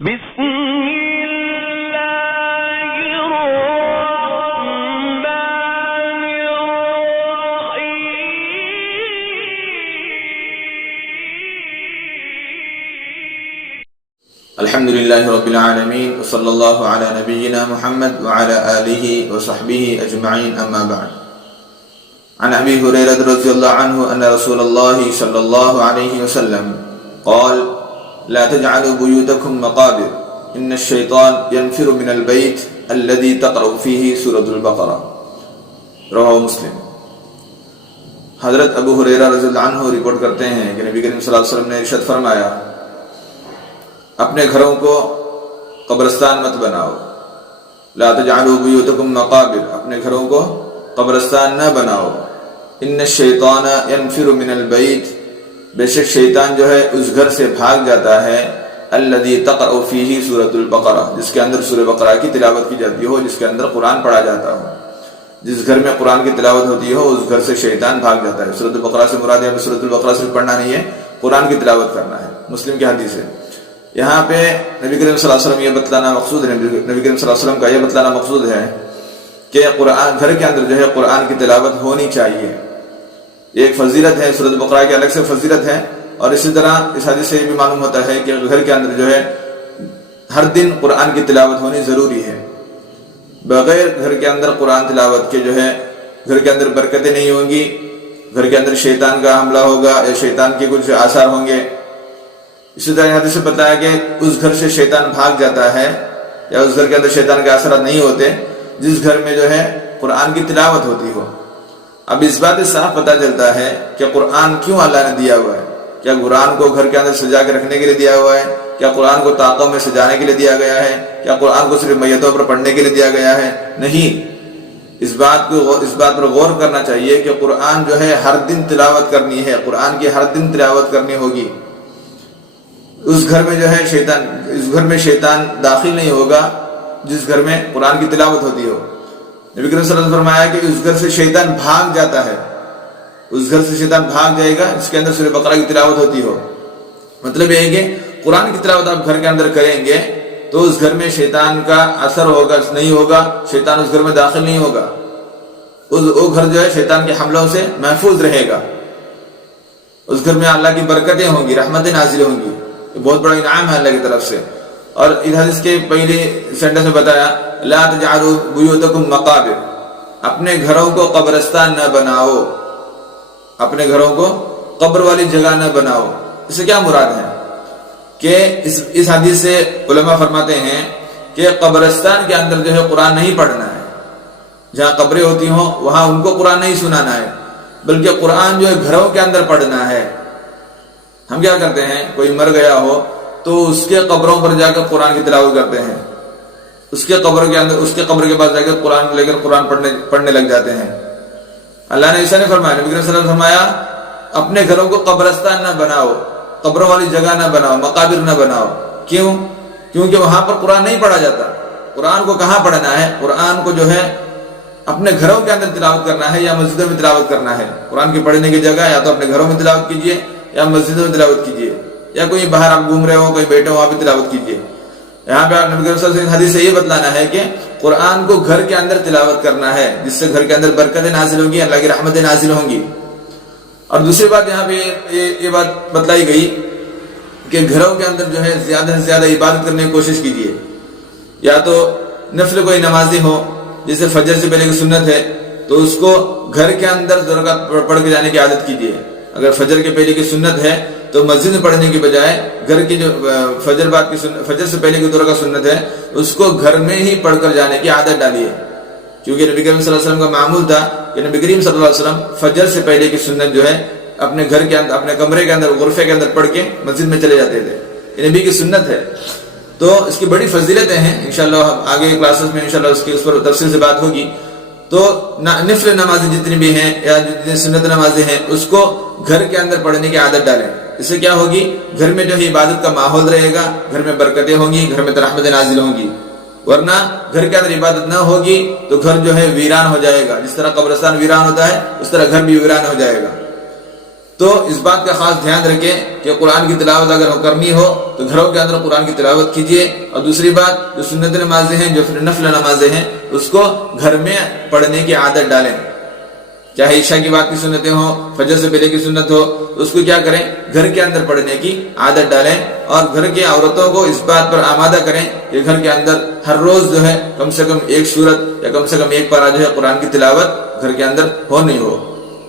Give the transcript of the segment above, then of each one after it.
بسم اللہ الرحمن الرحیم الحمد للہ رب العالمین وصلی اللہ علی نبینا محمد وعلی آلہ وصحبہ اجمعین اما بعد عن ابی ہریرہ رضی اللہ عنہ ان رسول اللہ صلی اللہ علیہ وسلم قال لا تجعلوا بيوتكم مقابر ان الشیطان ينفر من البيت الذي تقرأ فيه سورة البقرہ رواه مسلم۔ حضرت ابو ہریرہ رضی اللہ عنہ رپورٹ کرتے ہیں کہ نبی کریم صلی اللہ علیہ وسلم نے ارشاد فرمایا، اپنے گھروں کو قبرستان مت بناؤ۔ لا تجعلوا بیوتکم مقابر، اپنے گھروں کو قبرستان نہ بناؤ۔ ان الشیطان ینفر من البیت، بے شک شیطان جو ہے اس گھر سے بھاگ جاتا ہے، الذی تقرأ فیہ سورۃ البقرہ، جس کے اندر سورہ بقرہ کی تلاوت کی جاتی ہو، جس کے اندر قرآن پڑھا جاتا ہو۔ جس گھر میں قرآن کی تلاوت ہوتی ہو اس گھر سے شیطان بھاگ جاتا ہے۔ سورۃ البقرہ سے مراد ہے سورۃ البقرہ صرف پڑھنا نہیں ہے، قرآن کی تلاوت کرنا ہے۔ مسلم کی حدیث ہے۔ یہاں پہ نبی کریم صلی اللہ علیہ وسلم یہ بتلانا مقصود ہے، نبی کریم صلی اللہ علیہ وسلم کا یہ بتلانا مقصود ہے کہ قرآن گھر کے اندر جو ہے قرآن کی تلاوت ہونی چاہیے۔ یہ ایک فضیلت ہے، سورۃ البقرہ کی الگ سے فضیلت ہے، اور اسی طرح اس حدیث سے یہ بھی معلوم ہوتا ہے کہ گھر کے اندر جو ہے ہر دن قرآن کی تلاوت ہونی ضروری ہے۔ بغیر گھر کے اندر قرآن تلاوت کے جو ہے گھر کے اندر برکتیں نہیں ہوں گی، گھر کے اندر شیطان کا حملہ ہوگا یا شیطان کے کچھ آثار ہوں گے۔ اسی طرح حدیث سے بتایا کہ اس گھر سے شیطان بھاگ جاتا ہے، یا اس گھر کے اندر شیطان کے اثرات نہیں ہوتے جس گھر میں جو ہے قرآن کی تلاوت ہوتی ہو۔ اب اس بات سے صاف پتہ چلتا ہے کہ قرآن کیوں اللہ نے دیا ہوا ہے۔ کیا قرآن کو گھر کے اندر سجا کے رکھنے کے لیے دیا ہوا ہے؟ کیا قرآن کو طاقوں میں سجانے کے لیے دیا گیا ہے؟ کیا قرآن کو صرف میتوں پر پڑھنے کے لیے دیا گیا ہے؟ نہیں۔ اس بات پر غور کرنا چاہیے کہ قرآن جو ہے ہر دن تلاوت کرنی ہے، قرآن کی ہر دن تلاوت کرنی ہوگی۔ اس گھر میں جو ہے اس گھر میں شیطان داخل نہیں ہوگا جس گھر میں قرآن کی تلاوت ہوتی ہو۔ نبی کریم صلی اللہ علیہ وسلم نے فرمایا کہ اس گھر سے شیطان بھاگ جاتا ہے، اس گھر سے شیطان بھاگ جائے گا جس کے اندر سورہ بقرہ کی تلاوت ہوتی ہو۔ مطلب یہ ہے کہ قرآن کی تلاوت آپ گھر کے اندر کریں گے تو اس گھر میں شیطان کا اثر نہیں ہوگا، شیطان اس گھر میں داخل نہیں ہوگا، وہ گھر جو ہے شیطان کے حملوں سے محفوظ رہے گا۔ اس گھر میں اللہ کی برکتیں ہوں گی، رحمتیں نازل ہوں گی۔ یہ بہت بڑا انعام ہے اللہ کی طرف سے۔ اور اس حدیث کے پہلے سینٹنس میں بتایا، لا تجعلوا بیوتکم مقابر، اپنے گھروں کو قبرستان نہ بناؤ، اپنے گھروں کو قبر والی جگہ نہ بناؤ۔ اس سے کیا مراد ہے کہ اس حدیث سے علماء فرماتے ہیں کہ قبرستان کے اندر جو ہے قرآن نہیں پڑھنا ہے، جہاں قبریں ہوتی ہوں وہاں ان کو قرآن نہیں سنانا ہے، بلکہ قرآن جو ہے گھروں کے اندر پڑھنا ہے۔ ہم کیا کرتے ہیں، کوئی مر گیا ہو تو اس کے قبروں پر جا کر قرآن کی تلاوت کرتے ہیں، اس کے قبر کے پاس جا کر قرآن لے کر قرآن پڑھنے لگ جاتے ہیں۔ اللہ نے ایسا نہیں فرمایا، نبی صلی اللہ علیہ وسلم نے فرمایا اپنے گھروں کو قبرستان نہ بناؤ، قبروں والی جگہ نہ بناؤ، مقابر نہ بناؤ۔ کیوں؟ کیونکہ وہاں پر قرآن نہیں پڑھا جاتا۔ قرآن کو کہاں پڑھنا ہے؟ قرآن کو جو ہے اپنے گھروں کے اندر تلاوت کرنا ہے یا مسجدوں میں تلاوت کرنا ہے۔ قرآن کی پڑھنے کی جگہ یا تو اپنے گھروں میں تلاوت کیجیے یا مسجدوں میں تلاوت کیجیے، یا کوئی باہر آپ گھوم رہے ہو، کوئی بیٹھے ہو وہاں پہ تلاوت کیجیے۔ یہاں پہ نبی صلی اللہ علیہ وسلم حدیث سے یہ بتلانا ہے کہ قرآن کو گھر کے اندر تلاوت کرنا ہے، جس سے گھر کے اندر برکتیں نازل ہوں گی، اللہ کی رحمتیں نازل ہوں گی۔ اور دوسری بات یہاں پہ یہ بات بتلائی گئی کہ گھروں کے اندر جو ہے زیادہ سے زیادہ عبادت کرنے کی کوشش کیجیے، یا تو نفل کوئی نمازی ہو، جیسے فجر سے پہلے کی سنت ہے تو اس کو گھر کے اندر رکعت پڑھ کے جانے کی عادت کیجیے۔ اگر فجر کے پہلے کی سنت ہے تو مسجد میں پڑھنے کی بجائے گھر کی جو فجر سے پہلے کی 2 رکعت سنت ہے اس کو گھر میں ہی پڑھ کر جانے کی عادت ڈالیے، کیونکہ نبی کریم صلی اللہ علیہ وسلم کا معمول تھا کہ نبی کریم صلی اللہ علیہ وسلم فجر سے پہلے کی سنت جو ہے اپنے گھر کے اندر، اپنے کمرے کے اندر، غرفے کے اندر پڑھ کے مسجد میں چلے جاتے تھے۔ یہ نبی کی سنت ہے، تو اس کی بڑی فضیلتیں ہیں۔ انشاءاللہ آگے کلاسز میں انشاءاللہ اس پر تفصیل سے بات ہوگی۔ تو نفل نمازیں جتنی بھی ہیں یا جتنی سنت نمازیں ہیں اس کو گھر کے اندر پڑھنے کی عادت ڈالیں۔ اس سے کیا ہوگی، گھر میں جو ہے عبادت کا ماحول رہے گا، گھر میں برکتیں ہوں گی، گھر میں رحمتیں نازل ہوں گی۔ ورنہ گھر کے اندر عبادت نہ ہوگی تو گھر جو ہے ویران ہو جائے گا، جس طرح قبرستان ویران ہوتا ہے اس طرح گھر بھی ویران ہو جائے گا۔ تو اس بات کا خاص دھیان رکھیں کہ قرآن کی تلاوت اگر کرنی ہو تو گھروں کے اندر قرآن کی تلاوت کیجیے، اور دوسری بات جو سنت نمازیں ہیں، جو نفل نمازیں ہیں، اس کو گھر میں پڑھنے کی عادت ڈالیں، چاہے عشاء کی بعد کی سنتیں ہوں، فجر سے پہلے کی سنت ہو، اس کو کیا کریں، گھر کے اندر پڑھنے کی عادت ڈالیں، اور گھر کی عورتوں کو اس بات پر آمادہ کریں کہ گھر کے اندر ہر روز جو ہے کم سے کم ایک سورت یا کم سے کم ایک پارہ جو ہے قرآن کی تلاوت گھر کے اندر نہیں ہو۔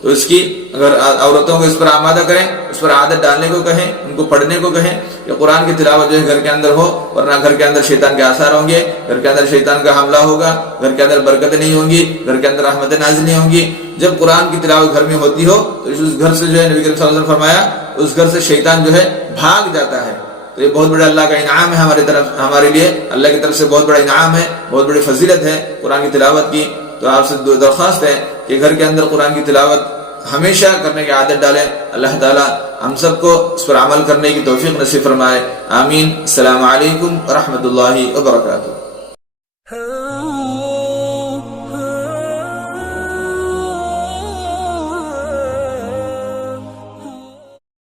تو اس کی اگر عورتوں کو اس پر آمادہ کریں، اس پر عادت ڈالنے کو کہیں، ان کو پڑھنے کو کہیں کہ قرآن کی تلاوت جو ہے گھر کے اندر ہو، ورنہ گھر کے اندر شیطان کے آثار ہوں گے، گھر کے اندر شیطان کا حملہ ہوگا، گھر کے اندر برکت نہیں ہوں گی، گھر کے اندر رحمت نازل نہیں ہوں گی۔ جب قرآن کی تلاوت گھر میں ہوتی ہو تو اس گھر سے جو ہے نبی کریم صلی اللہ علیہ وسلم فرمایا اس گھر سے شیطان جو ہے بھاگ جاتا ہے۔ تو یہ بہت بڑا اللہ کا انعام ہے ہمارے لیے، اللہ کی طرف سے بہت بڑا انعام ہے، بہت بڑی فضیلت ہے قرآن کی تلاوت کی۔ تو آپ سے درخواست ہے کہ گھر کے اندر قرآن کی تلاوت ہمیشہ کرنے کی عادت ڈالیں۔ اللہ تعالی ہم سب کو اس پر عمل کرنے کی توفیق نصیب فرمائے، آمین۔ السلام علیکم ورحمۃ اللہ وبرکاتہ۔